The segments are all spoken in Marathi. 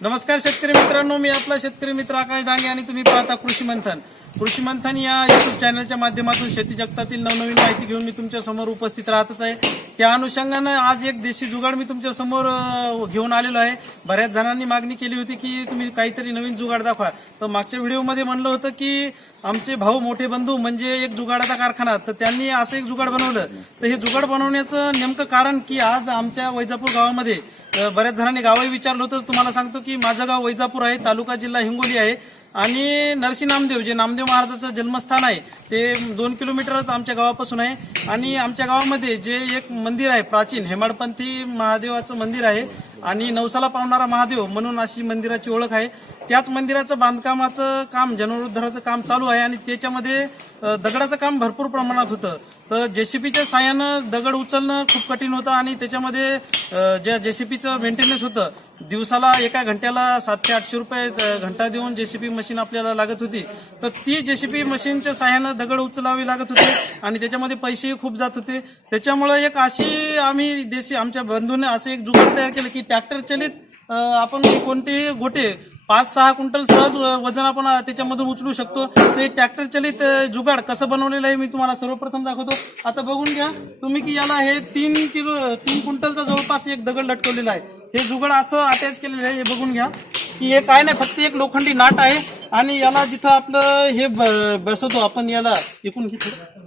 नमस्कार शेतकरी मित्रांनो मी आपला शेतकरी मित्र आकाश डांगे आणि तुम्ही पाहता कृषी मंथन. कृषी मंथन या युट्यूब चॅनलच्या माध्यमातून शेती जगतातील नवनवीन माहिती घेऊन मी तुमच्यासमोर उपस्थित राहतच आहे. त्या अनुषंगानं आज एक देशी जुगाड मी तुमच्यासमोर घेऊन आलेलो आहे. बऱ्याच जणांनी मागणी केली होती की तुम्ही काहीतरी नवीन जुगाड दाखवा. तर मागच्या व्हिडिओमध्ये म्हणलं होतं की आमचे भाऊ मोठे बंधू म्हणजे एक जुगाडाचा कारखाना. तर त्यांनी असं एक जुगाड बनवलं. तर हे जुगाड बनवण्याचं नेमकं कारण की आज आमच्या वैजापूर गावामध्ये बऱ्याच जणांनी गावही विचारलं होतं. तुम्हाला सांगतो की माझं गाव वैजापूर आहे तालुका जिल्हा हिंगोली आहे. आणि नरसी नामदेव जे नामदेव महाराजाचं जन्मस्थान आहे ते दोन किलोमीटरच आमच्या गावापासून आहे. आणि आमच्या गावामध्ये जे एक मंदिर आहे प्राचीन हेमाडपंथी महादेवाचं मंदिर आहे. आणि नवसाला पावणारा महादेव म्हणून अशी मंदिराची ओळख आहे. त्याच मंदिराचं बांधकामाचं काम जनरोद्धाराचं काम चालू आहे आणि त्याच्यामध्ये दगडाचं काम भरपूर प्रमाणात होतं. तर जेसीपीच्या साह्यानं दगड उचलणं खूप कठीण होतं आणि त्याच्यामध्ये जे ज्या जेसीपीचं मेंटेनन्स होतं दिवसाला एका घंट्याला सातशे आठशे रुपये घंटा देऊन जेसीपी मशीन आपल्याला लागत होती. तर ती जेसीपी मशीनच्या साह्यानं दगड उचलावी लागत होते आणि त्याच्यामध्ये पैसेही खूप जात होते. त्याच्यामुळे एक अशी आम्ही देशी आमच्या बंधूने असं एक जुगाड तयार केलं की ट्रॅक्टर चलित आपण कोणतेही गोटे पाच सहा क्विंटल सहज वजन आपण त्याच्यामधून उचलू शकतो. ते ट्रॅक्टर चलित जुगाड कसं बनवलेलं आहे मी तुम्हाला सर्वप्रथम दाखवतो. आता बघून घ्या तुम्ही की याला हे तीन किलो तीन क्विंटलचा जवळपास एक दगड लटकवलेला आहे. हे जुगाड असं अटॅच केलेलं आहे हे बघून घ्या. की हे काय नाही फक्त एक लोखंडी नाट आहे. आणि याला जिथं आपलं हे ब- बसवतो आपण याला एकूण घेतो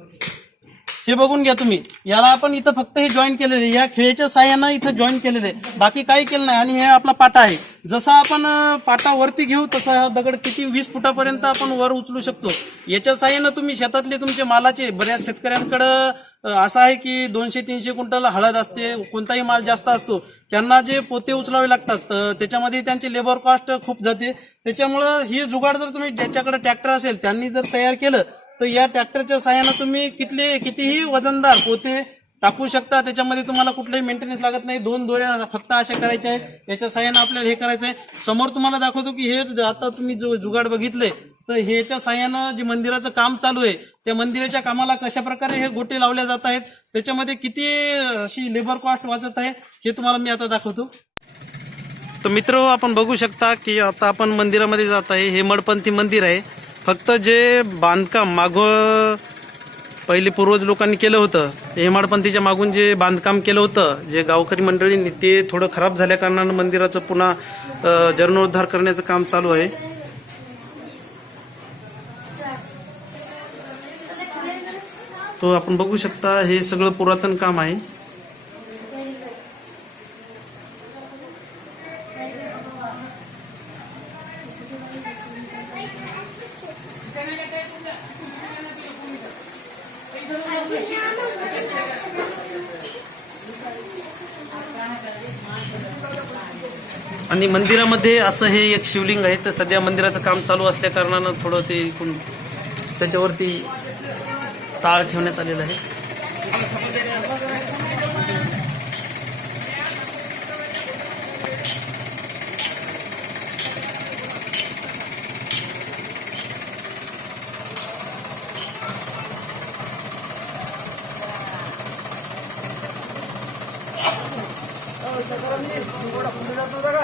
हे बघून घ्या तुम्ही. याला आपण इथं फक्त हे जॉईन केलेले आहे. या खेळीच्या साह्यानं इथं जॉईन केलेले आहे. बाकी काही केलं नाही. आणि हे आपला पाटा आहे. जसा आपण पाटा वरती घेऊ तसा हा दगड किती वीस फुटापर्यंत आपण वर उचलू शकतो. याच्या साह्यानं तुम्ही शेतातले तुमचे मालाचे बऱ्याच शेतकऱ्यांकडं असं आहे की दोनशे तीनशे क्विंटल हळद असते कोणताही माल जास्त असतो त्यांना जे पोते उचलावे लागतात तर त्याच्यामध्ये त्यांची लेबर कॉस्ट खूप जाते. त्याच्यामुळं हे जुगाड जर तुम्ही ज्याच्याकडे ट्रॅक्टर असेल त्यांनी जर तयार केलं तर या ट्रॅक्टरच्या साह्यानं तुम्ही कितले कितीही वजनदार पोते टाकू शकता त्याच्यामध्ये तुम्हाला कुठलंही मेंटेनन्स लागत नाही. दोन दोऱ्या फक्त अशा करायच्या आहेत. याच्या साह्यानं आपल्याला हे करायचं आहे. समोर तुम्हाला दाखवतो की हे आता तुम्ही जो जुगाड बघितले तर ह्याच्या साह्यानं जे मंदिराचं काम चालू आहे त्या मंदिराच्या कामाला कशा प्रकारे हे गोटे लावले जात आहेत त्याच्यामध्ये किती अशी लेबर कॉस्ट वाचत आहे हे तुम्हाला मी आता दाखवतो. तर मित्र आपण बघू शकता की आता आपण मंदिरामध्ये जात आहे. हे मडपंथी मंदिर आहे. फक्त जे बांधकाम माग पहिले पूर्वज लोकांनी केलं होतं ते हेमाडपंथीच्या मागून जे बांधकाम केलं होतं जे गावकरी मंडळींनी ते थोडं खराब झाल्या कारणानं मंदिराचं पुन्हा जीर्णोद्धार करण्याचं काम चालू आहे. तो आपण बघू शकता हे सगळं पुरातन काम आहे. आणि मंदिरामध्ये असं हे एक शिवलिंग आहे तर सध्या मंदिराचं काम चालू असल्या कारणानं थोडं ते इकडून त्याच्यावरती ताळ ठेवण्यात आलेलं आहे. కూడా ముందు చదువుగా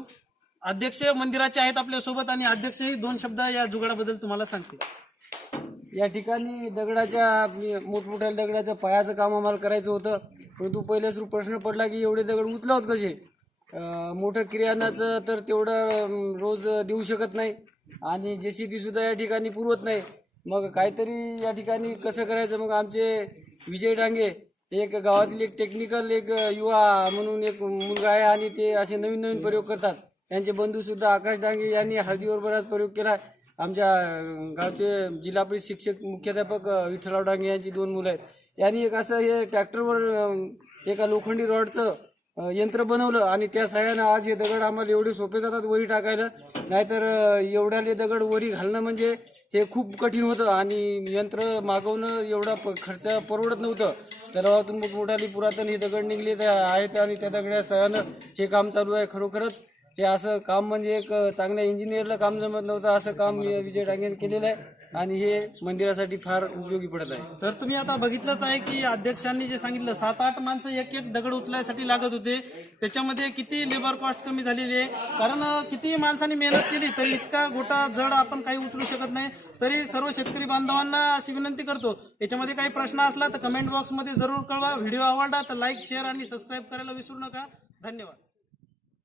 करतो. अध्यक्ष मंदिराचे आहेत आपल्यासोबत आणि अध्यक्षही दोन शब्द या जुगाडाबद्दल तुम्हाला सांगतील. या ठिकाणी दगडाच्या मोठमोठ्या दगडाच्या पायाचं काम आम्हाला करायचं होतं. परंतु पहिल्याच प्रश्न पडला की एवढे दगड उचलावत कसे? मोठं किराणाचं तर तेवढं रोज देऊ शकत नाही. आणि जे सी पी सुद्धा या ठिकाणी पुरवत नाही. मग काहीतरी या ठिकाणी कसं करायचं? मग आमचे विजय डांगे एक गावातील एक टेक्निकल एक युवा म्हणून एक मुलगा आहे आणि ते असे नवीन नवीन प्रयोग करतात. त्यांचे बंधू सुद्धा आकाश डांगे यांनी हळदीवर बराच प्रयोग केला. आमच्या गावचे जिल्हा परिषद शिक्षक मुख्याध्यापक विठ्ठलराव डांगे यांची दोन मुलं आहेत. यांनी एक असं हे ट्रॅक्टरवर एका लोखंडी रॉडचं यंत्र बनवलं आणि त्या सहाय्यानं आज हे दगड आम्हाला एवढे सोपे जातात वरी टाकायला. नाहीतर एवढ्याले दगड वरी घालणं म्हणजे हे खूप कठीण होतं आणि यंत्र मागवणं एवढा प- खर्च परवडत नव्हतं. तलावातून मग मोठाली पुरातन हे दगड निघले आहेत आणि त्या दगड्या सहाय्यानं हे काम चालू आहे खरोखरच. हे असं काम म्हणजे एक चांगल्या इंजिनियरला काम जमत नव्हतं असं काम विजय डांगेने केलेलं आहे. आणि हे मंदिरासाठी फार उपयोगी पडत आहे. तर तुम्ही आता बघितलंच आहे की अध्यक्षांनी जे सांगितलं सात आठ माणसं एक एक दगड उचलायसाठी लागत होते. त्याच्यामध्ये किती लेबर कॉस्ट कमी झालेली आहे. कारण किती माणसांनी मेहनत केली तरी इतका गोटा जड आपण काही उचलू शकत नाही. तरी सर्व शेतकरी बांधवांना अशी विनंती करतो. याच्यामध्ये काही प्रश्न असला तर कमेंट बॉक्समध्ये जरूर कळवा. व्हिडिओ आवडला तर लाईक शेअर आणि सबस्क्राईब करायला विसरू नका. धन्यवाद.